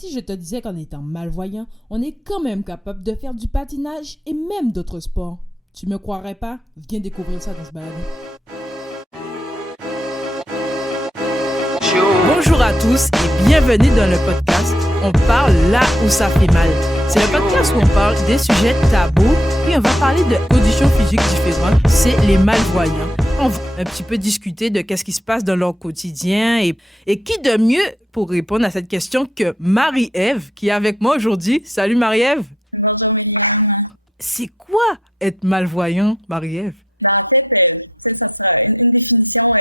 Si je te disais qu'en étant malvoyant, on est quand même capable de faire du patinage et même d'autres sports, tu me croirais pas? Viens découvrir ça dans ce balado. Bonjour à tous et bienvenue dans le podcast On parle là où ça fait mal. C'est le podcast où on parle des sujets tabous et on va parler de conditions physiques différentes. C'est les malvoyants. On va un petit peu discuter de qu'est-ce qui se passe dans leur quotidien et qui de mieux pour répondre à cette question que Marie-Ève qui est avec moi aujourd'hui. Salut Marie-Ève. Bonjour Myriam. C'est quoi être malvoyant, Marie-Ève? En fait, ça sera une définition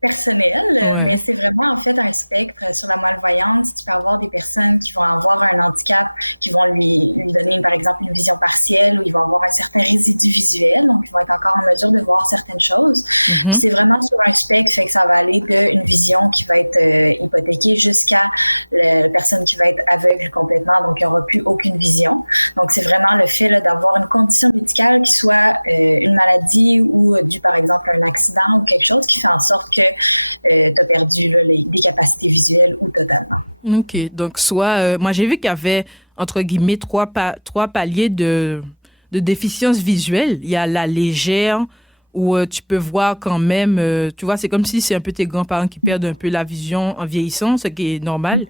personnelle, mais c'est vraiment en fait un spectre sur la malvoyance. Tu peux avoir des personnes qui vont avoir un handicap, qui vont lui donner par exemple une vision partielle ou ils vont avoir un certain résidu visuel, donc ils vont être encore en mesure de voir certaines choses. Puis c'est vraiment sur un spectre, fait que ça va aller d'une vision qui va être hypothéquée jusqu'à la personne qui va être aveugle complètement, donc il n'y aura plus aucune vision. Donc c'est vraiment le fait là, d'avoir une condition médicale qui soit une maladie ou due par exemple à un accident ou quelque chose qui fait en sorte que tu as perdu là, des capacités visuelles ou totalement. OK. Donc, moi, j'ai vu qu'il y avait, entre guillemets, trois paliers de déficience visuelle. Il y a la légère, où tu peux voir quand même, tu vois, c'est comme si c'est un peu tes grands-parents qui perdent un peu la vision en vieillissant, ce qui est normal.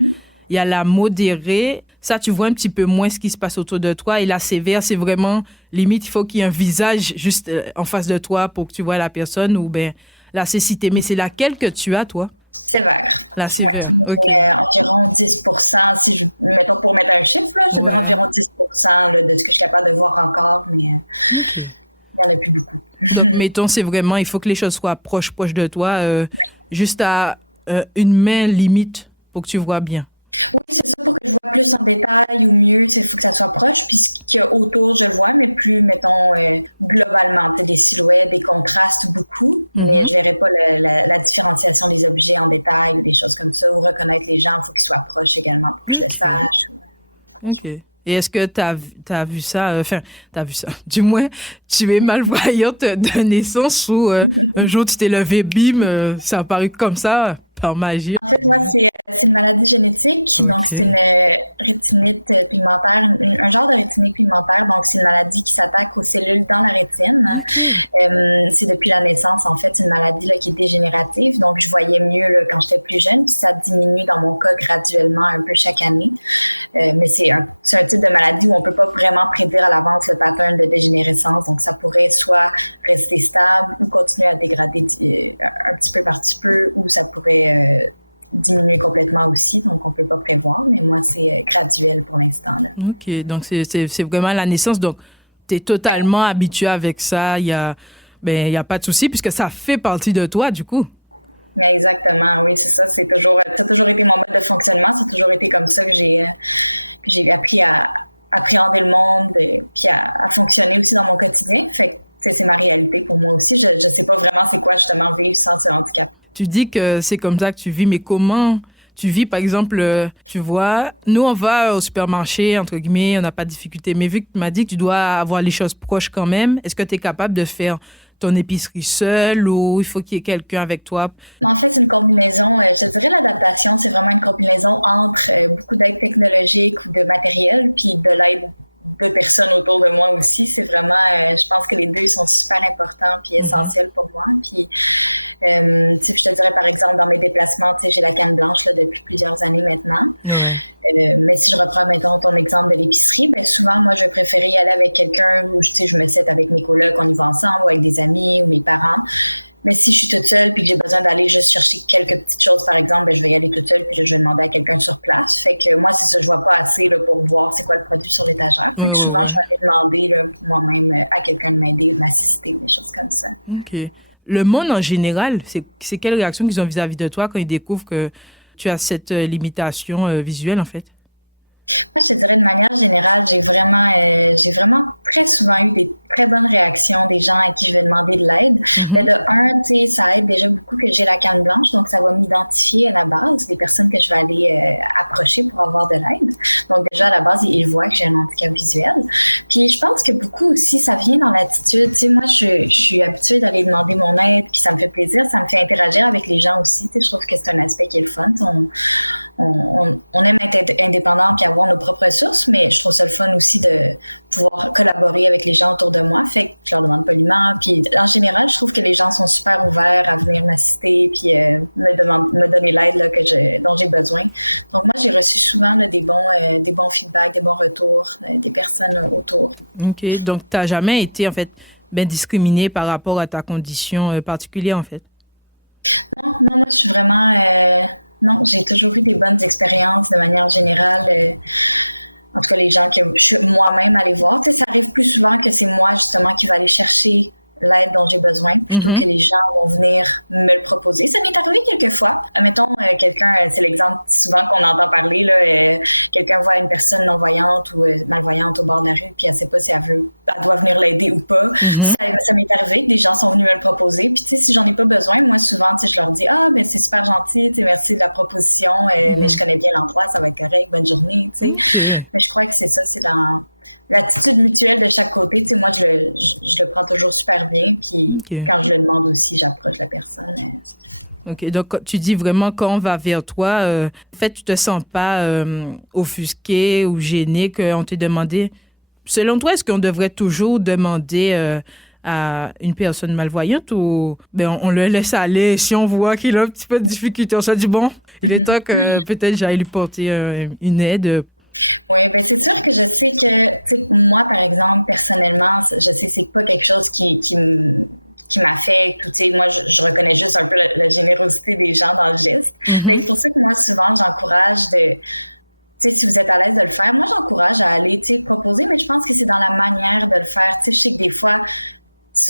Il y a la modérée. Ça, tu vois un petit peu moins ce qui se passe autour de toi. Et la sévère, c'est vraiment, limite, il faut qu'il y ait un visage juste en face de toi pour que tu vois la personne ou bien la cécité. Mais c'est laquelle que tu as, toi? Sévère. La sévère. Ouais. Okay. Environ 10%, mettons pour mettre un chiffre, là, je dirais environ 10% là, de ce que je suis capable de voir encore, mais il n'y en a plus beaucoup. Donc, mettons, c'est vraiment, il faut que les choses soient proches de toi, juste à une main limite pour que tu vois bien. Oui, c'est ça, pour que je vois plus en détail ou mieux, il faut que ça soit proche, puis ce qu'il y a autour, je le vois, mais plus, mettons, globalement, des silhouettes, des contrastes beaucoup, mais je verrai pas la différenciation des objets en détail ou des choses comme ça, ou reconnaître les gens, il faut qu'ils soient proches également pour que je le sache. OK. Et est-ce que t'as vu ça, t'as vu ça, du moins, tu es malvoyante de naissance ou un jour tu t'es levé, bim, ça a apparu comme ça, par magie? En fait, moi, c'est une maladie génétique, donc c'est une rétinite pigmentaire, un genre de rétinite pigmentaire, donc c'est une maladie qui s'attaque aux cellules dans la rétine. C'est depuis la naissance, en fait, une maladie là, qui est dégénérative, donc je voyais mieux là, quand j'étais plus jeune, puis ça diminue dans mon cas graduellement un peu chaque année. Mais c'est un type de maladie où on peut pas vraiment prédire à l'avance le pattern de dégénérescence, donc ça pourrait soit rester stable ou continuer à dégrader un petit peu par petit peu, ou ça pourrait diminuer complètement aussi, donc on peut pas prévoir, mais moi, c'est graduel pour l'instant. Là. OK, donc c'est vraiment la naissance, donc tu es totalement habitué avec ça, il y a pas de souci, puisque ça fait partie de toi, du coup. Exactement, oui, c'est ça, ça a toujours été mon mode de fonctionnement, ça a toujours été comme ça que j'ai appris à appréhender le monde et puis à fonctionner aussi dans mon quotidien, fait que c'est ma réalité pour moi aussi, je sais pas vraiment c'est quoi justement vivre sans ce handicap. Tu dis que c'est comme ça que tu vis, mais comment tu vis, par exemple, tu vois, nous, on va au supermarché, entre guillemets, on n'a pas de difficulté, mais vu que tu m'as dit que tu dois avoir les choses proches quand même, est-ce que tu es capable de faire ton épicerie seule ou il faut qu'il y ait quelqu'un avec toi? En fait, c'est une combinaison, je dirais l'adaptation, c'est vraiment une combinaison entre beaucoup d'aide technologique ou de matériel, puis de l'aide de personnes autour de moi aussi. C'est vraiment, je pense que les deux sont super importants puis essentiels pour moi. Puis, je te dirais par exemple dans mes déplacements, j'ai la canne blanche là, depuis plusieurs années maintenant. Mais si je reprends mettons ton exemple de l'épicerie, ben souvent moi je vais préférer y aller avec quelqu'un où je me set avec mes colocs, on y va ensemble, ou avec des amis ou mes parents. Mais si je suis toute seule puis que j'ai besoin d'aller juste chercher quelques petites choses, par exemple, ben, je vais y aller toute seule puis là, je vais demander à quelqu'un sur place. Fait que moi, c'est ça, je vois pas assez là, pour voir c'est quoi le produit sur l'étagère. Fait que souvent, je vais aller demander là, moi-même à quelqu'un de m'aider ou de m'assister ou des choses comme ça. OK. Le monde en général, c'est quelle réaction qu'ils ont vis-à-vis de toi quand ils découvrent que tu as cette limitation visuelle, en fait? Moi, je te dirais de manière générale, j'ai vraiment très souvent eu très bonne réaction des gens à qui je vais demander de l'aide. Mais de un, tu sais, ça aide déjà beaucoup que j'ai la canne blanche, donc ça va m'identifier à la base des personnes que je vais aller approcher pour avoir de l'aide. Donc déjà, à la base, ils voient que j'ai un handicap visuel. Puis je pense que beaucoup aussi, ça vient dans l'attitude. Tu sais, moi, je suis habituée d'aller demander mon aide, puis ça me fait plaisir, ça me fait interagir avec les gens aussi. Tu sais, je trouve que c'est un aspect qui est le fun. On aime être indépendant puis avoir nos propres ressources, mais je trouve ça le fun aussi de pouvoir collaborer avec les gens autour de moi. Fait que je leur demande poliment. Puis en général, je trouve que les gens sont super ouverts à venir m'assister puis me donner l'aide là, dont j'ai besoin. Donc moi, j'ai reçu souvent là, des bons feedbacks, des bons retours des personnes autour. OK. Donc, tu n'as jamais été, en fait, discriminée par rapport à ta condition particulière, en fait? Non, moi, je suis vraiment... non, j'ai toujours eu des bonnes expériences de manière générale. En tout cas, les gens que je suis moi-même allée voir. Tu sais, ça arrive plus souvent que c'est moi, justement, qui va aller chercher l'aide dont j'ai besoin plutôt que les gens vont venir me le proposer. Ça m'est arrivé quelques fois. Mettons, quelqu'un, c'est l'exemple souvent qu'on entend parler, là, quelqu'un voit une personne non-voyante ou malvoyante au bord de la rue, puis elle sait pas si elle doit venir l'aider ou pas. Ça m'est arrivé que des gens sont venus me le proposer. Puis, tu sais, si j'en ai pas besoin, moi, souvent, tu sais, je leur dis, ben c'est super gentil, tu sais, merci de la proposition, mais je connais bien l'endroit, ça va être correct, bonne journée, tu sais. Mais je crois que c'est ça, c'est dans l'attitude mutuelle de chaque côté. Tu sais, moi, je le prends toujours super bien. Puis quand je le demande aussi, j'approche la personne. OK. Donc, tu dis vraiment quand on va vers toi, en fait, tu te sens pas offusqué ou gêné qu'on t'ait demandé. Selon toi, est-ce qu'on devrait toujours demander à une personne malvoyante ou on le laisse aller si on voit qu'il a un petit peu de difficulté? On se dit, bon, il est temps que peut-être j'aille lui porter une aide. Oui, c'est sûr que je sais que, moi, par exemple, personnellement, je sais que c'est pas quelque chose qui m'affecte. Ou, moi, je reconnais juste un peu la générosité des gens dans le geste. C'est pour ça que moi, souvent, j'encourage si vous êtes à l'aise de le faire, moi, j'encourage à aller, proposer, mais je pense que c'est dans la manière de le faire. Je sais que des fois,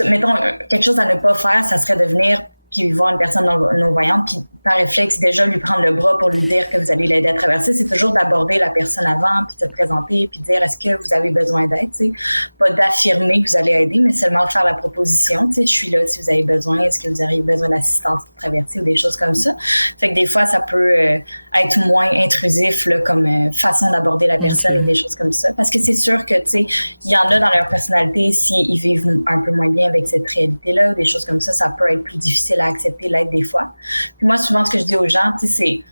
mettons, quelque chose à ne pas faire, ça serait de venir puis voir une personne non-voyante, puis par réflexe, déjà lui prendre le bras pour lui dire que vous allez l'aider à traverser. C'est toujours d'aborder la personne avant, puis de se présenter, puis de dire est-ce que vous avez besoin d'aide, tu sais. Pas d'affirmer que vous allez aider, mais seulement de faire la proposition. Tu sais, je suis là si vous avez besoin, est-ce que vous auriez besoin d'assistance pour traverser ou des choses comme ça. Fait que des fois, ça peut être moins intrusif là, comme façon d'aborder la personne ou des choses comme ça. Parce que c'est sûr que, tu sais, il y en a dans leur personnalité, s'ils vivent un peu moins bien avec cette réalité-là ou des choses comme ça peut être plus difficile à accepter l'aide des fois. Puis moi, souvent, ce que je dis aux gens, c'est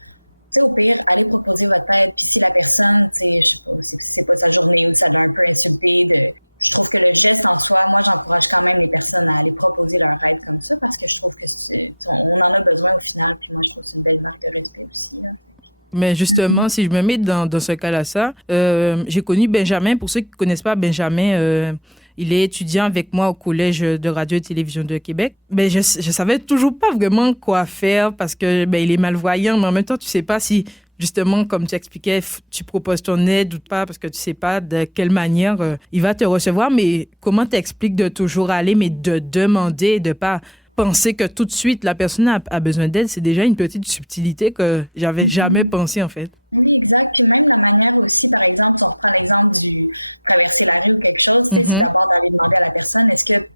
au pire, allez proposer votre aide. Puis si la personne, je sais pas, c'est pas sa journée ou ça l'a un peu insulté, je trouve que le geste en soi, moi, j'encourage quand même les personnes à aller proposer leur aide comme ça parce que je trouve que on en a besoin au final. Puis moi, je trouve que c'est une belle marque de respect aussi, là. Mais justement, si je me mets dans ce cas-là, j'ai connu Benjamin. Pour ceux qui ne connaissent pas Benjamin, il est étudiant avec moi au Collège de radio et télévision de Québec. Mais je savais toujours pas vraiment quoi faire parce que il est malvoyant, mais en même temps, tu sais pas si, justement, comme tu expliquais, tu proposes ton aide ou pas parce que tu sais pas de quelle manière il va te recevoir. Mais comment t'expliques de toujours aller, mais de demander, de pas penser que tout de suite la personne a besoin d'aide, c'est déjà une petite subtilité que j'avais jamais pensé en fait. Oui, exact. Puis même la manière aussi, par exemple, si on reprend l'exemple du traverser la rue ou quelque chose, c'est d'abord d'aller demander à la personne, est-ce que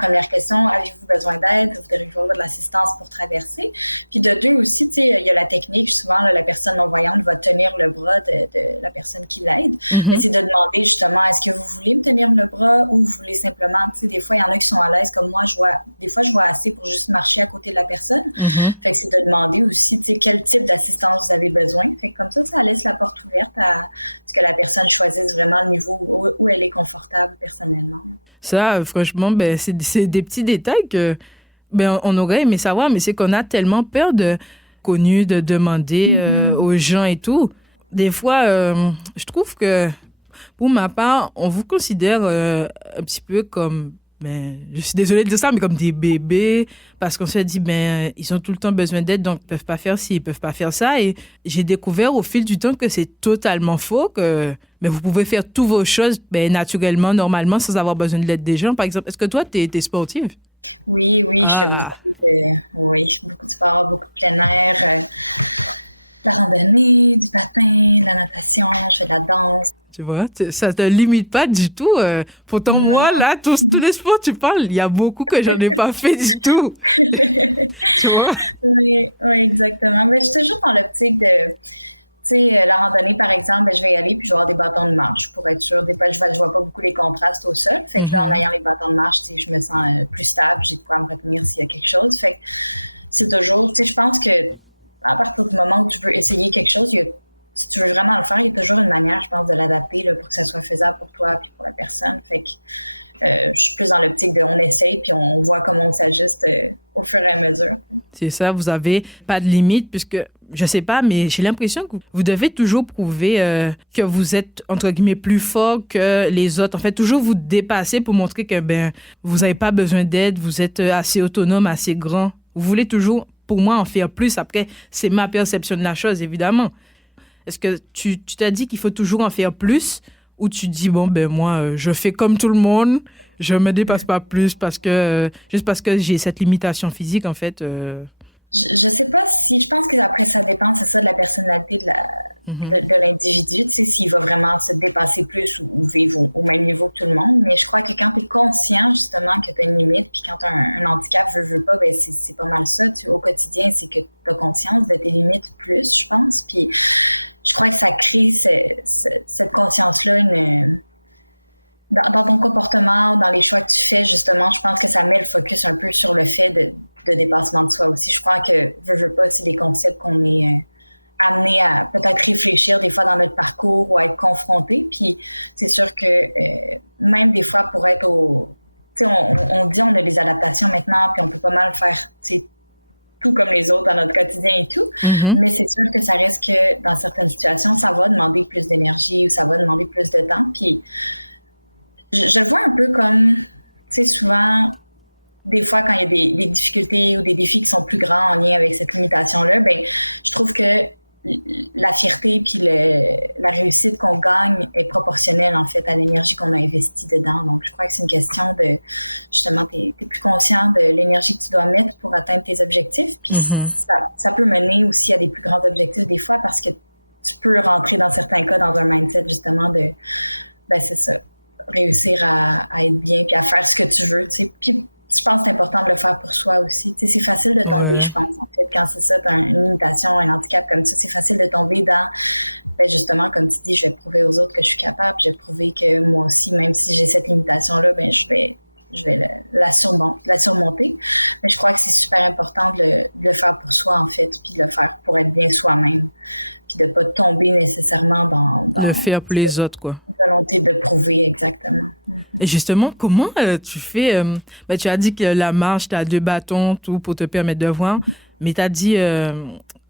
première question, avez-vous besoin d'aide? Vous devriez avoir de l'assistance pour traverser. Puis de deux aussi, il y a la technique, souvent là, la personne non-voyante va tenir le bras de la personne qui l'aide. Mais c'est de demander justement, est-ce que vous voulez me tenir le bras ou vous voulez simplement, des fois, il y en a qui sont à l'aise comme moi, des fois, je vois assez pour juste marcher à côté de la personne. Fait que c'est de demander aussi, quel type d'assistance vous avez besoin. Fait que comme ça laisse la porte ouverte à ce que la personne choisisse vraiment le niveau où elle est confortable personnellement. Ça, franchement, c'est des petits détails que on aurait aimé savoir, mais c'est qu'on a tellement peur de demander aux gens et tout. Des fois, je trouve que, pour ma part, on vous considère un petit peu comme... je suis désolée de dire ça, mais comme des bébés, parce qu'on se dit, ils ont tout le temps besoin d'aide, donc ils peuvent pas faire ci, ils peuvent pas faire ça. Et j'ai découvert au fil du temps que c'est totalement faux, que vous pouvez faire toutes vos choses naturellement, normalement, sans avoir besoin de l'aide des gens. Par exemple, est-ce que toi, t'es sportive? Oui, je fais beaucoup de sport, beaucoup de plein air. la randonnée, du patin, de la natation, je fais de la danse. Tu vois, ça te limite pas du tout. Pourtant, Non. moi, là, tous les sports, tu parles, il y a beaucoup que j'en ai pas fait du tout. Tu vois? Oui, oui, exactement. Mais je suis toujours dans l'optique de, tu sais, la randonnée, par exemple, ben, je vais y aller puis je vais avoir des bâtons de marche pour être sûre. Des fois, je vois pas beaucoup les contrastes au sol. Fait que là, en ayant les bâtons de marche, tu sais, je me sens plus stable, j'ai de quoi me retenir s'il y a quelque chose. Fait que c'est toujours, tu sais, je pense que à partir du moment où tu veux essayer quelque chose, si tu veux vraiment le faire, il y a toujours une manière, je pense, de l'adapter là, pour que ça soit faisable pour toi puis pour la personne. Fait que je suis plus dans l'optique de on essaye puis on voit comment on s'ajuste au fur et à mesure. C'est ça, vous avez pas de limite puisque, je sais pas, mais j'ai l'impression que vous devez toujours prouver que vous êtes, entre guillemets, plus fort que les autres. En fait, toujours vous dépasser pour montrer que, vous n'avez pas besoin d'aide, vous êtes assez autonome, assez grand. Vous voulez toujours, pour moi, en faire plus. Après, c'est ma perception de la chose, évidemment. Est-ce que tu t'as dit qu'il faut toujours en faire plus ou tu dis, moi, je fais comme tout le monde, je me dépasse pas plus juste parce que j'ai cette limitation physique, en fait. Je sais pas si, je pense que après ça dépend, c'est ça, de la personnalité de l'individu, tu sais, s'il va vraiment se dépasser plus ou vivre au même niveau que tout le monde. Mais je crois que quand tu es conscient, justement, que tu as une limite, puis quand tu as un handicap, veux pas, c'est pas mal ça. Au quotidien, c'est que tu as conscience de tes limites plus, je pense. Puis je crois que ça crée cette conscience-là, dans ton comportement, dans les choix que tu fais, justement, je pense que ça met le focus un peu sur le fait de dépassement de soi aussi. Je crois que, veux pas, c'est des concepts qu'on est amené à peut-être réfléchir des fois dans notre parcours ou à être confronté. Puis c'est sûr que même des fois pour être tu sais, on dit on a des adaptations maintenant, puis on peut pas mal faire, tu sais, tout comme les autres dans notre quotidien et tout. Mais c'est sûr que ça reste que dans certaines situations, ça va demander plus d'énergie ou ça va demander plus de temps. Puis je le vois un peu comme, tu sais, souvent, des fois, quand il y a des difficultés ou des défis qui sont plus grands en lien avec cette limitation-là, je trouve que la fierté puis la réussite qu'on gagne est proportionnelle, en fait, à l'énergie qu'on a investie dedans. Donc, je crois que c'est une question de, justement, t'es plus conscient de l'énergie que tu dois mettre pour atteindre tes objectifs. Puis ça peut mener aussi à des plus grands objectifs des fois parce que tu peux rentrer dans certains cas dans un mindset, justement, de, c'est ça, réussir à être bien puis à faire ce que tu veux, tu sais. Puis je pense que c'est important de le faire pour soi aussi. Tu sais, c'est facile de tomber, je pense, en fait, quand c'est ça, t'as une limitation, un handicap comme ça, c'est facile de tomber dans, justement, comme tu dis, je vais prouver aux autres que je suis capable, je vais prouver que moi aussi, même si j'ai cette limitation-là, je vais la surmonter. Mais je crois que c'est super important de le faire pour soi, en fait, puis de le faire pour être bien soi-même, puis de pas tomber nécessairement dans le faire pour les autres, quoi. Volonté de prouver, exactement. Et justement, comment tu fais... tu as dit que la marche, tu as 2 bâtons, tout pour te permettre de voir, mais tu as dit...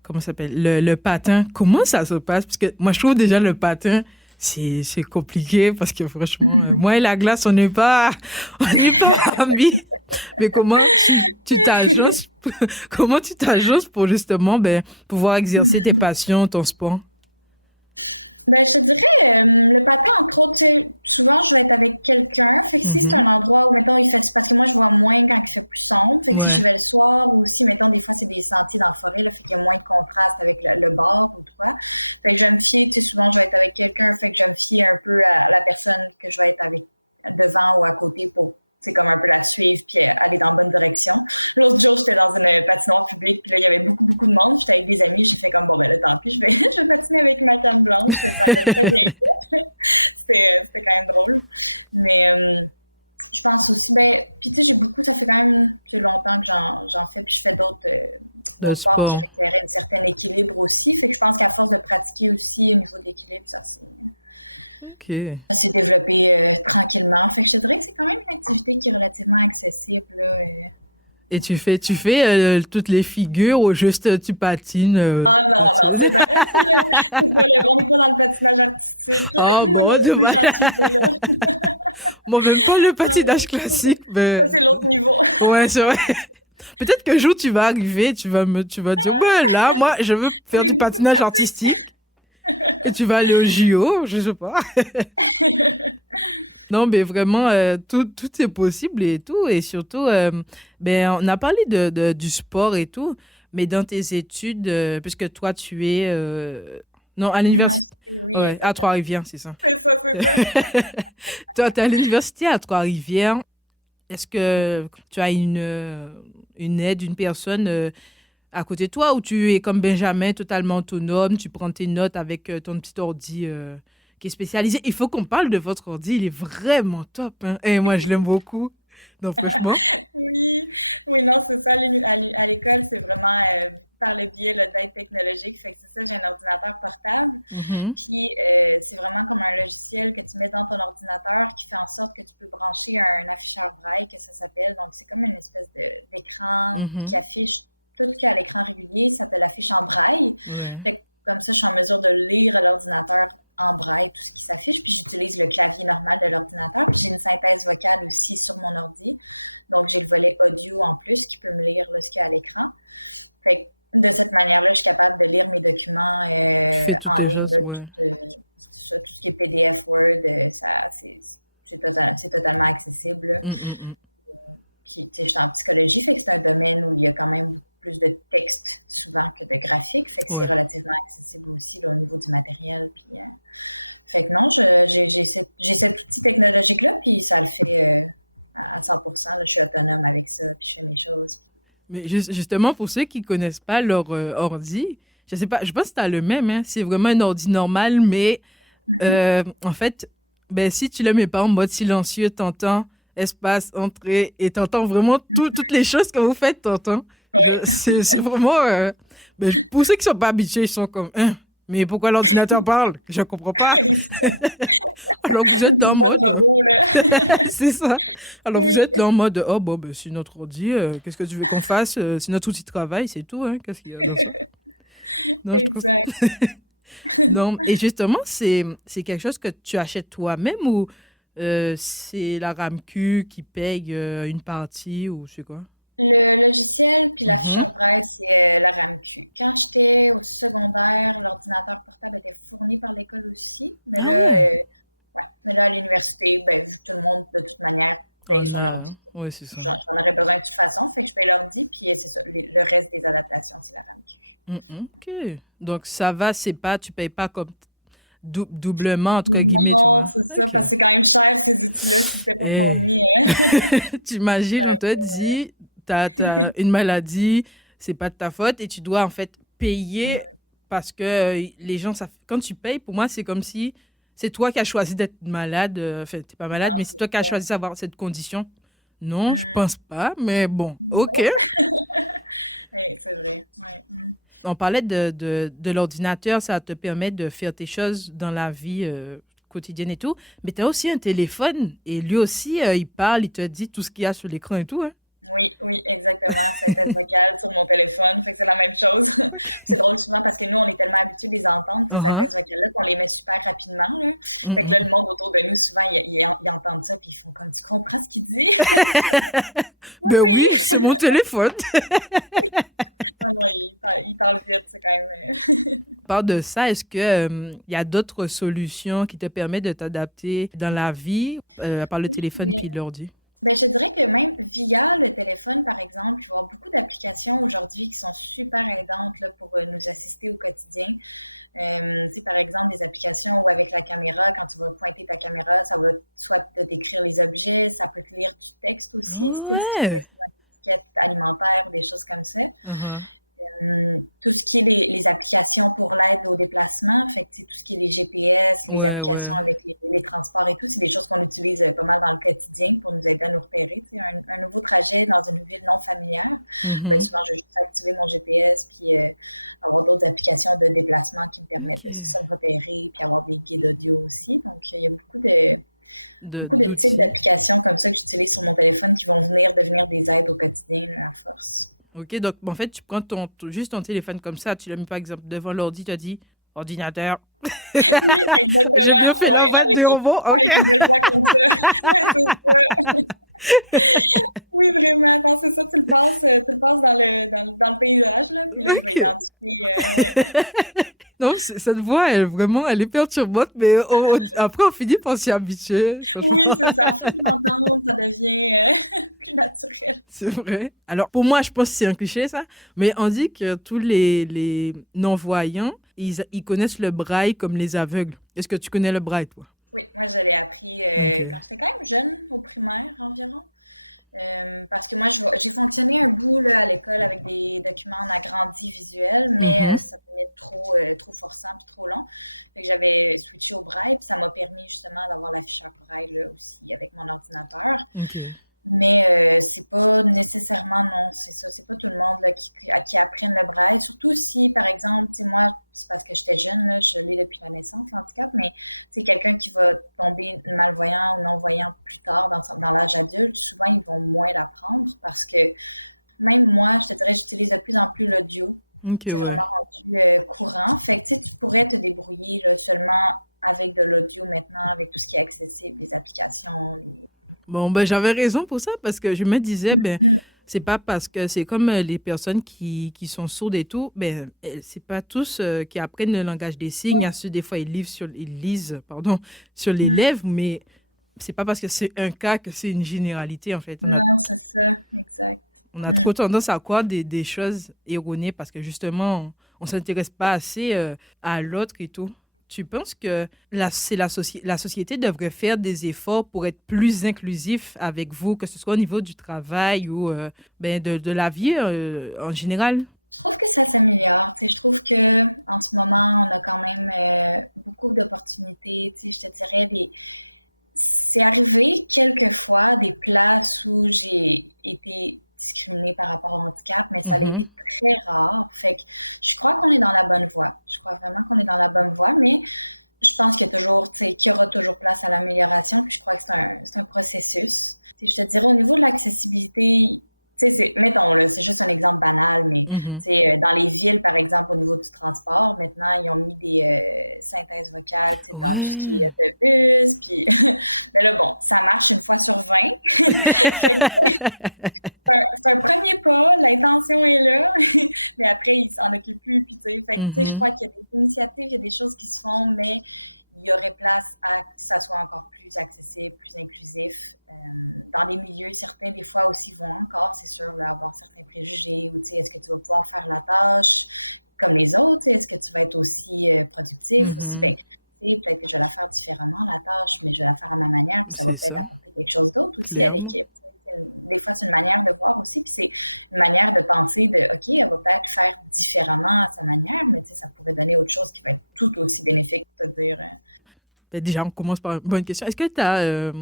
comment ça s'appelle? Le patin. Comment ça se passe? Parce que moi, je trouve déjà le patin... C'est compliqué parce que franchement, moi et la glace, on n'est pas amis. Mais comment tu t'agences comment tu t'agences pour justement pouvoir exercer tes passions, ton sport? Je te dirais, le patin, entre autres, souvent, je vais être avec quelqu'un. Fait que si c'est un endroit où, mettons, il fait... Parce que moi, je vois moins quand il fait plus sombre. Fait que si j'y vais le soir ou si, mettons, des fois, c'est des sentiers dans la forêt, là, fait qu'il y a moins de contraste avec le bord ou quoi. Fait que je vais me fier, tu sais, souvent, je vais être avec quelqu'un. Fait que je vais me fier un peu à la personne que je vais être avec devant ou à côté pour, c'est comme un peu la suivre puis aller dans la bonne direction. L'autre jour, j'étais dans une patinoire publique puis là, il y avait beaucoup, beaucoup de monde. J'étais avec des amis. J'ai fait comme, là, tant pis, je vais patiner avec ma canne blanche. Ça allait très bien. C'était quand même drôle. Mais je pense aussi, puis tu sais, ça fait quand même plus longtemps que j'en fais puis je fais d'autres sports qui requieraient un certain équilibre aussi. Fait que je pense qu'à force de pratiquer aussi au niveau de l'équilibre, ça s'est développé tranquillement. Fait que je te dirais que c'est quand même une activité qui est relativement accessible. Là, Et tu fais toutes les figures ou juste tu patines? Non, c'est vrai. On n'est pas dans le patinage artistique. Dommage. Moi, même pas le patinage classique. Mais... Ça, c'est l'autre niveau. Ouais, c'est vrai. Peut-être qu'un jour, tu vas arriver, tu vas dire, là, moi, je veux faire du patinage artistique. Et tu vas aller au JO, je sais pas. Non, mais vraiment, tout est possible et tout. Et surtout, on a parlé du sport et tout. Mais dans tes études, puisque toi, tu es... non, à l'université... L'université, oui, Ouais, à exactement. Trois-Rivières, c'est ça. C'est ça, c'est ça. Toi, tu es à l'université à Trois-Rivières. Est-ce que tu as une aide, une personne à côté de toi ou tu es comme Benjamin, totalement autonome, tu prends tes notes avec ton petit ordi qui est spécialisé? Il faut qu'on parle de votre ordi, il est vraiment top. Hein? Et moi, je l'aime beaucoup. Donc, franchement. Oui, oui, non, c'est ça. À l'école, c'est vraiment par le biais là, d'aide technologique. Fait que c'est ça, j'ai un ordinateur portable. Mhm. Puis, c'est vraiment comme un logiciel que tu mets dans ton ordinateur qui fait en sorte que tu peux brancher un afficheur braille, que ça s'appelle. Donc, c'est comme une espèce d'écran Mhm. qui affiche tout ce qu'il y a à l'écran régulier, ça te l'affiche en braille. Ouais. Fait que, comme ça, je suis en mesure de lire à l'ordinateur en braille tout ce qui s'affiche. Puis, j'utilise le clavier normal de l'ordinateur. Puis, j'ai une synthèse vocale aussi sur mon ordi. Donc, j'ai le volet audio en plus qui peut me lire là, ce qu'il y a à l'écran. Fait que, de cette manière-là, je suis capable de lire mes documents Fais toutes en tes ligne, choses, là, ouais. tout ce qui est PDF, Word, ça, c'est totalement accessible. Là. Mm. Puis, tu sais, je suis en psychologie, fait que c'est un domaine où il y a quand même beaucoup plus de texte souvent que de graphique, fait que c'est Ouais. relativement accessible aussi là, au niveau du matériel. Puis, fait que non, j'ai cet outil technologique-là, puis ça le fait à 100%. Là, je suis autonome avec ça, puis je fais mes choses. Mais justement, pour ceux qui connaissent pas leur ordi, je sais pas, je pense que tu as le même. Hein? C'est vraiment un ordi normal, mais en fait, ben, si tu le mets pas en mode silencieux, t'entends espace, entrée, et t'entends vraiment toutes les choses que vous faites, t'entends. Oui. C'est vraiment... ben, pour ceux qui sont pas habitués, ils sont comme... Hein, mais pourquoi l'ordinateur parle? Je comprends pas. Alors vous êtes dans le Pas mode... de robot, là. c'est ça. Alors vous Oui. êtes dans le mode... Oh, bon, ben, c'est notre ordi. Qu'est-ce que tu veux qu'on fasse? C'est notre outil de travail, c'est tout. Hein? Qu'est-ce qu'il y a dans ça? Non, je trouve... Exact. Non, et justement, c'est quelque chose que tu achètes toi-même ou c'est la RAMQ qui paye une partie ou je sais quoi? Le logiciel puis Mhm. l'afficheur braille, c'est la RAMQ. Quand j'étais au secondaire, l'ordinateur portable était fourni par l'école aussi. Ah, Ouais. Mais là, à l'université, ben, vu que tout le monde, de toute manière, paye on son a, ordi. hein? Oui, c'est ça. J'en aurais besoin de toute façon, fait que je paye l'ordi, puis c'est ça. Le reste des adaptations, c'est la RAMQ. Mhm. OK. Donc ça va, c'est pas, tu payes pas comme doublement, entre guillemets, tu Non, vois. c'est ça, OK. parce que c'est quand même cher, ces outils-là, si c'était pas Eh, fourni. t'imagines, on te dit, t'as une maladie, c'est pas de ta faute et tu dois en fait payer parce que les gens, ça, quand tu payes, pour moi, c'est comme si c'est toi qui as choisi d'être malade. Enfin, t'es pas malade, Non, mais c'est c'est toi qui as ça. choisi d'avoir cette condition. Non, je Hum, pense pas, mais bon, ok. non. C'est vrai. Ouais. On parlait de l'ordinateur, ça te permet de faire tes choses dans la vie quotidienne et tout, mais tu as aussi un téléphone et lui aussi, il parle, il te dit tout ce qu'il y a sur l'écran et tout. Hein. Oui, oui, exactement. Synthèse vocale sur mon téléphone. Fait que c'est la même chose. C'est drôle souvent parce que nous, on est tellement habitués de les entendre, ces Uh-huh. synthèses vocales-là, qu'on les met super rapidement, là. Fait que là, Mhm. le monde autour de nous, souvent, ils entendent ça puis ils font comme, tu comprends ce qu'il dit? Oui, Ben oui. oui, c'est mon téléphone. Non, non, il parle vite, c'est quand même. Part de ça, est-ce que il y a d'autres solutions qui te permettent de t'adapter dans la vie, à part le téléphone puis l'ordi? Ben, je dirais que même via le téléphone, par exemple, il va y avoir beaucoup d'applications aujourd'hui qui sont super aidantes là, pour nous assister au quotidien. C'est par exemple des applications où avec la caméra, quand tu vas pointer ta caméra, ça va soit te décrire les objets, ça peut te lire du texte aussi, si tu fais Ouais. une étiquette alimentaire, des choses comme ça. Uh-huh. Tout ce qui est les applications pour l'aide au déplacement, fait que, tout ce qui est les GPS, les Ouais, applications ouais. avec les transports et tout, c'est des choses qu'on utilise pas mal dans le quotidien pour nous aider à nous repérer. Un nouveau trajet dans une ville non familière, ben, Mhm. souvent, je vais juste activer mon GPS puis avoir d'autres applications de déplacement qui me permettent de OK. ça, me repérer puis avoir des guides audio aussi. Donc, il y a beaucoup de types D'outils. d'applications comme ça que j'utilise sur mon téléphone qui vont venir devenir des aides au quotidien là, à force. OK, donc en fait, tu prends juste ton téléphone comme ça, tu le mets par exemple devant l'ordi, tu as dit ordinateur. Oui, J'ai bien fait exactement. Ouais, l'envers du robot. OK. avec une belle voix comme ça. Ouais, c'est ça. Oui, vraiment. Non, c'est ça, tu le passes dans le paysage, là, puis là, il va identifier. Ouais. Non, cette voix, elle est perturbante, mais après, on finit par s'y habituer. Oui, c'est ça. À force de l'entendre, ça devient plus naturel. C'est vrai. Alors, pour moi, je pense que c'est un cliché, ça. Mais on dit que tous les non-voyants, ils connaissent le braille comme les aveugles. Est-ce que tu connais le braille, toi? Oui, moi, je l'ai appris Ok. quand j'étais quand même jeune, au primaire environ. Parce que moi, j'ai fonctionné un bout là, à l'école avec des documents en agrandi visuel, mais Mhm. ça devenait trop forçant puis trop long. Fait que j'avais switché au braille, puis ça m'a permis justement d'avoir l'afficheur braille là, aussi avec mon ordinateur. OK. Mais c'est pas nécessairement, non, c'est ça. C'est pas tout le monde là, qui apprenne le braille. Surtout si, par exemple, tu sais, moi, c'est parce que j'étais jeune, là, je l'ai depuis la naissance, l'handicap, mais c'est quelqu'un qui va tomber malvoyant ou non-voyant plus tard dans l'âge adulte, souvent, ils vont moins l'apprendre parce que même moi, je te dirais, j'utilise de plus en plus l'audio. OK, C'est ouais. vraiment rendu courant. Fait que tu sais, tu pourrais te débrouiller là, seulement avec de l'audio maintenant, avec tout ce qui est accessible, les applications. Bon, ben, j'avais raison pour ça, parce que je me disais, ben, c'est pas parce que c'est comme les personnes qui sont sourdes et tout, ben, c'est pas tous qui apprennent le langage des signes. Il y a ceux, des fois, ils lisent, pardon, sur les Mm. lèvres, mais c'est pas parce que c'est un cas que c'est une généralité, en fait. Non, c'est ça, exact. On a Mm. trop tendance à croire des choses erronées parce que justement, on s'intéresse pas assez à l'autre et tout. Tu penses que la société devrait faire des efforts pour être plus inclusif avec vous, que ce soit au niveau du travail ou ben de la vie en général? Je trouve que ça s'améliore. Tu sais, je trouve que en ce moment, on a quand même beaucoup d'opportunités. Tu sais, je te dirais, c'est arrivé quelquefois des places où j'ai été discriminée par rapport au handicap, mais ça a Mhm. été très rare. Fait que je crois qu'on est dans la bonne voie. Je crois vraiment qu'on est dans la bonne voie, mais je pense qu'il y a toujours, tu sais, qu'il y aura toujours place à l'amélioration. Puis je crois que c'est un processus. Tu sais, je te dirais au niveau de l'accessibilité, tu sais, mettons là, c'est juste un exemple banal, mais Mhm. tu sais, dans les villes, par exemple, au niveau du transport, maintenant ils ont mis des synthèses vocales, tu sais, dans tout ce qui est Ouais. autobus. Puis, mais là bon, ça marche une fois sur 20. Fait que c'est un premier pas, l'intention est là, mais après, il s'en occupe plus. Puis, tu sais, fait que, tu sais, je Mhm. crois qu'il y a des initiatives, il y a des choses qui se font, mais il y aurait place à que ça soit encore plus accessible, plus inclusif. Dans des milieux, certains, des fois aussi, vont encore, c'est sûr, là, avoir certains préjugés, ou, tu sais, est-ce que tu vas pouvoir faire la tâche comme les autres? Tu sais, est-ce que tu vas être aussi productif aussi? Mhm. Ben, tu sais, peut-être que je vais la faire différemment, la tâche, mais je vais la faire à ma manière, puis ça va C'est peut-être ça, apporter quelque chose d'autre aussi à clairement. l'équipe. Des fois, c'est une manière de voir aussi, puis c'est une manière de penser de, OK, elle va peut-être faire différemment à sa manière, mais tu sais, ça pourrait donner autre chose qui va être tout aussi bénéfique, c'est-à-dire. Ben, déjà, on commence par une bonne question. Est-ce que tu as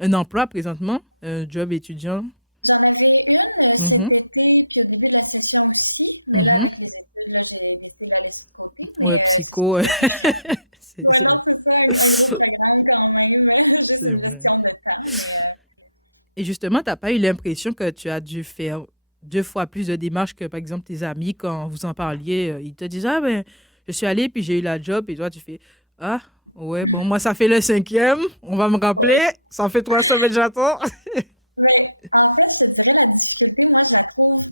un emploi présentement, un job étudiant? J'en avais une cet Mhm. été, puis au début de la session aussi, mais là, Mhm. avec les études, là, j'ai décidé de la laisser de côté, Ouais, mais c'est ça, psycho, cet été, je cherche. Ouais, c'est non, c'est ça, un gros programme quand même, juste c'est une vrai. gestion de temps, mais Et justement, tu n'as pas eu l'impression que tu as dû faire 2 fois plus de démarches que, par exemple, tes amis, quand vous en parliez, ils te disent, ah ben, je suis allée, puis j'ai eu la job, et toi, tu fais, ah, ouais, bon, moi, ça fait le 5e, on va me rappeler, ça fait 3 semaines que j'attends. mais en fait, je te dirais la difficulté, moi, je la trouve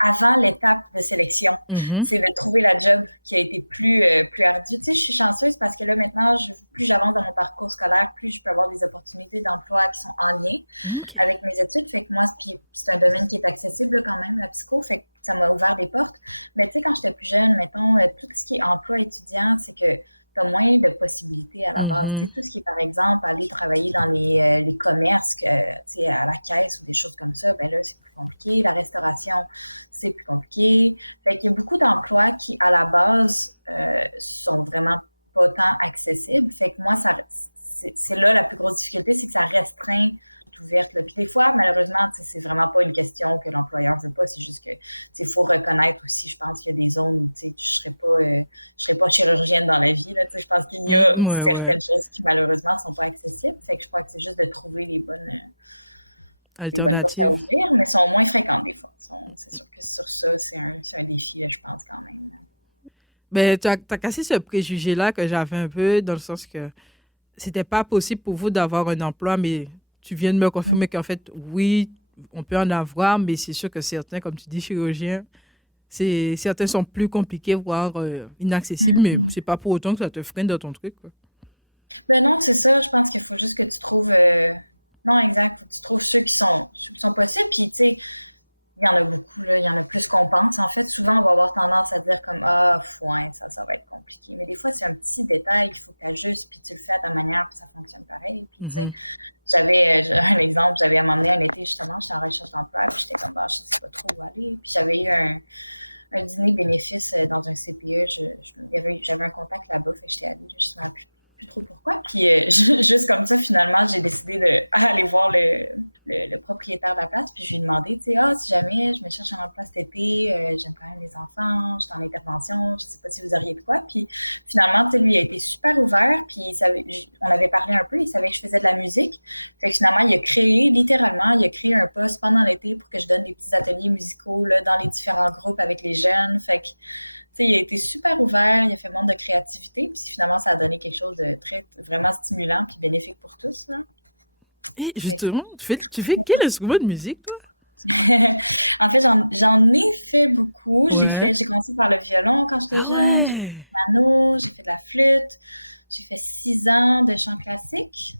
avant l'étape de sélection. Mhm, C'est de trouver la job qui a été plus ardue. Tu sais, je suis chanceuse parce que là, maintenant, plus j'avance dans mon parcours scolaire, plus je peux avoir des opportunités d'emploi qui sont en lien OK. avec mes études. Fait que moi, puis c'est un domaine qui est accessible là, quand même, la psycho. Fait que ça m'a ouvert des portes. Mais tu sais, quand j'étais plus jeune, mettons, tout ce qui est emploi étudiant, c'est que tu as moins de possibilités à la base. Tu Mhm, sais, tout ce qui est, par exemple, aller travailler dans les commerces, tu sais, à la caisse ou des choses comme ça, ben là, c'est plus compliqué. La restauration, c'est plus compliqué. Fait qu'il y a beaucoup d'emplois qui, à la base, sont vraiment pas tant accessibles. Fait que moi, c'est là la plus grosse difficulté, c'est que ça restreint ouverte. Là. Puis des fois, malheureusement, c'est vraiment pas une question que l'employeur veut pas, c'est juste que il faut reconnaître aussi, je pense qu'il y a des zones où je serais pas chirurgienne dans la vie. Là, je pense qu'il y a ouais, ouais, certaines choses qui malheureusement sont pas accessibles. Fait que je crois que c'est juste de trouver les bonnes portes à alternative. ouvrir, mais sont moins fréquentes des fois. C'est sûr que sur ça, c'est un défi, là, je pense, quand même. Ben, t'as cassé ce préjugé-là que j'avais un peu, dans le sens que c'était pas possible pour vous d'avoir un emploi, mais tu viens de me confirmer qu'en fait, oui, on peut en avoir, mais c'est sûr que certains, comme tu dis, chirurgiens, Certains sont plus compliqués, voire inaccessibles, mais c'est pas pour autant que ça te freine dans ton truc, quoi. Ben non, c'est ça. Je pense qu'il faut juste que tu trouves. Non, exact. Faut que tu trouves ceux qui sont possibles. Puis, tu sais, il y en a beaucoup, là. Il y en a plus qu'on pense. En fait, souvent, on va avoir tendance à dire comme ah, ouais, ça va être compliqué. Mais des fois, c'est un petit détail qu'il faut que tu ajustes, puis tu le fais à ta manière, puis ça fonctionne pareil. Puis, tu sais, j'ai un exemple. J'avais à m'emmener un été, justement, j'étais en recherche d'emploi, puis j'étais comme bah, je sais pas trop où aller. Puis, j'avais eu un dîner bénéfice dans un CPE. J'avais un contact là-bas, fait que j'étais allée justement plus trop pourquoi. Puis juste comme ça, finalement, j'ai décidé d'aller voir le propriétaire de la place. Puis je lui ai demandé, tu sais, si jamais je me cherche un emploi cet été, j'aime quand même les enfants, je suis en intervention, je sais pas si vous auriez de quoi. Puis finalement, tu sais, lui, il a été super ouvert. Puis on avait parlé un peu, il savait que je faisais de la musique. Fait que finalement, il a créé un poste pendant l'été pour que je donne des petits ateliers musicaux là, dans les différents groupes avec les jeunes. Fait que il a été super ouvert, il a fait monde de créativité, puis finalement, ça a donné quelque chose de vraiment stimulant puis bénéfique pour tous. Là. Et justement, tu fais quel instrument de musique, toi? En fait, j'en ai fait beaucoup. Ouais. J'ai commencé par le violon quand j'étais jeune, j'ai fait du piano, j'ai fait de la flûte, j'ai fait 6 ans de chant classique.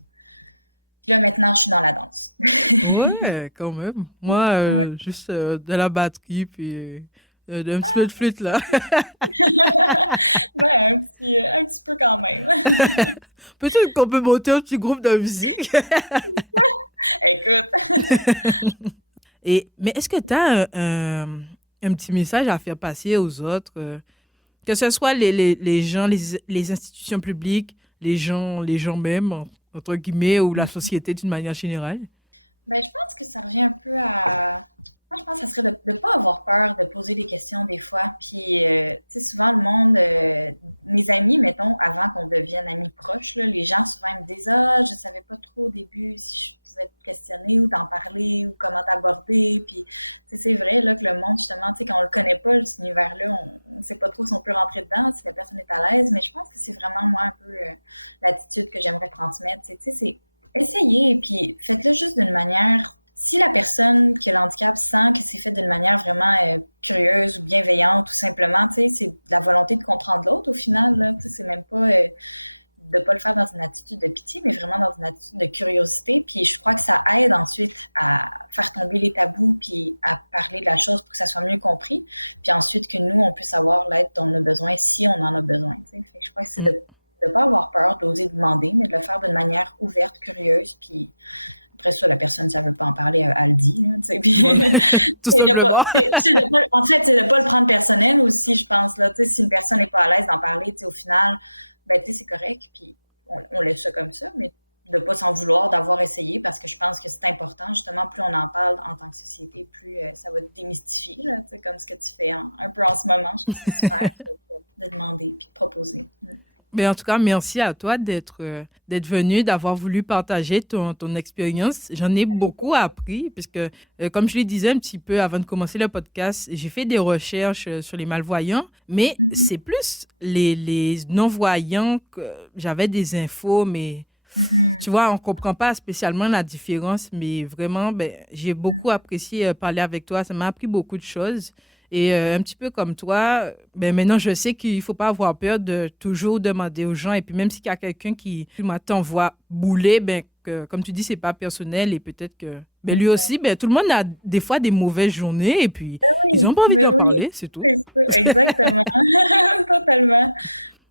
Puis là, maintenant, je suis dans la danse. Ouais, quand même. Moi, juste de la batterie, puis... un petit peu de flûte, là. Ouais, un petit peu quand même. Peut-être qu'on peut monter un petit groupe de musique. Écoute. Mais est-ce que tu as un petit message à faire passer aux autres, que ce soit les gens, les institutions publiques, les gens même, entre guillemets, ou la société d'une manière générale? Ben, je pense que ça revient un peu à... Moi, je pense que ça serait de ne pas avoir peur de poser des questions des fois. Puis, tu sais, souvent, le monde, mes amis, mettons, avant qu'on devienne amis proches, là, les gens, souvent, ils me disent « Ah, je savais pas trop au début si je pouvais te questionner ou t'en parler ou comment t'aborder. » Puis, tu sais, c'est vrai là, que le monde, justement, tu sais, quand on le connaît pas, cet univers-là, on sait pas trop si on peut rentrer dedans, si la personne est à l'aise. Mais je pense que c'est vraiment, moi, un peu l'attitude que j'aimerais transmettre. Tu sais, c'est essayez, et puis faites-le juste d'une manière... Si la personne qui a le handicap sent que c'est fait d'une manière vraiment curieuse ou bienveillante, tout simplement, tu sais, c'est de la volonté de comprendre l'autre au final, là, tu sais, c'est même pas de pas le faire dans une attitude de pitié, mais vraiment dans une attitude de curiosité. Puis je crois que ça aide ensuite à faire tomber les tabous, puis à parler de la chose pour que ça soit mieux compris. Puis ensuite que nous, on puisse avoir l'aide dont on a besoin si on en a besoin. Tu sais. Fait que je crois que c'est de ne pas avoir peur, d'oser demander, mais de le faire d'une manière ouverte, curieuse, puis après ça, la personne, ça ne veut pas en parler, elle le dit. Là, puis, tout simplement. En fait, c'est de ne pas le prendre personnel aussi, je pense. Là, si une personne n'est pas à l'aise d'en parler, au final, ben, c'est correct, puis on laisse ça comme ça, mais de ne pas s'en vouloir d'avoir essayé, parce que je pense que c'est important. Justement, plus on en parle en tant que société, plus ça va te démystifier, là, comme ce que tu fais un peu en ce moment. Je trouve que c'est super de demander puis de proposer. Mais en tout cas, merci à toi d'être venu, d'avoir voulu partager ton expérience. J'en ai beaucoup appris, puisque, comme je le disais un petit peu avant de commencer le podcast, j'ai fait des recherches sur les malvoyants, mais c'est plus les non-voyants que j'avais des infos, mais tu vois, on ne comprend pas spécialement la différence, mais vraiment, j'ai beaucoup apprécié parler avec toi. Ça m'a appris beaucoup de choses. Et un petit peu comme toi, maintenant, je sais qu'il ne faut pas avoir peur de toujours demander aux gens. Et puis, même s'il y a quelqu'un qui t'envoie bouler, comme tu dis, ce n'est pas personnel. Et peut-être que lui aussi, tout le monde a des fois des mauvaises journées. Et puis, ils n'ont pas envie d'en parler, c'est tout. Exactement. Totalement.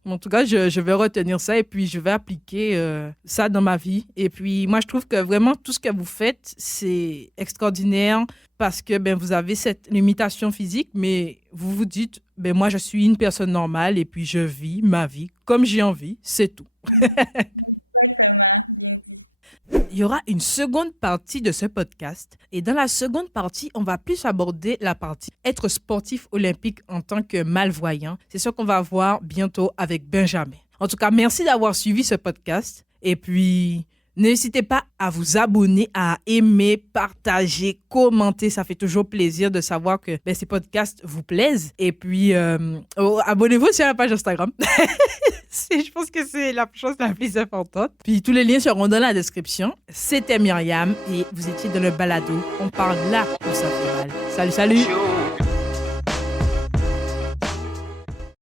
En tout cas, je vais retenir ça et puis je vais appliquer ça dans ma vie. Et puis, moi, je trouve que vraiment, tout ce que vous faites, c'est extraordinaire parce que vous avez cette limitation physique, mais vous vous dites, moi, je suis une personne normale et puis je vis ma vie comme j'ai envie, c'est tout. Exactement, bien dit. Il y aura une seconde partie de ce podcast et dans la seconde partie, on va plus aborder la partie être sportif olympique en tant que malvoyant. C'est ce qu'on va voir bientôt avec Benjamin. En tout cas, merci d'avoir suivi ce podcast et puis n'hésitez pas à vous abonner, à aimer, partager, commenter. Ça fait toujours plaisir de savoir que ces podcasts vous plaisent. Et puis, abonnez-vous sur la page Instagram. Je pense que c'est la chose la plus importante. Puis, tous les liens seront dans la description. C'était Myriam et vous étiez dans le balado. On parle là où ça fait mal. Salut, salut!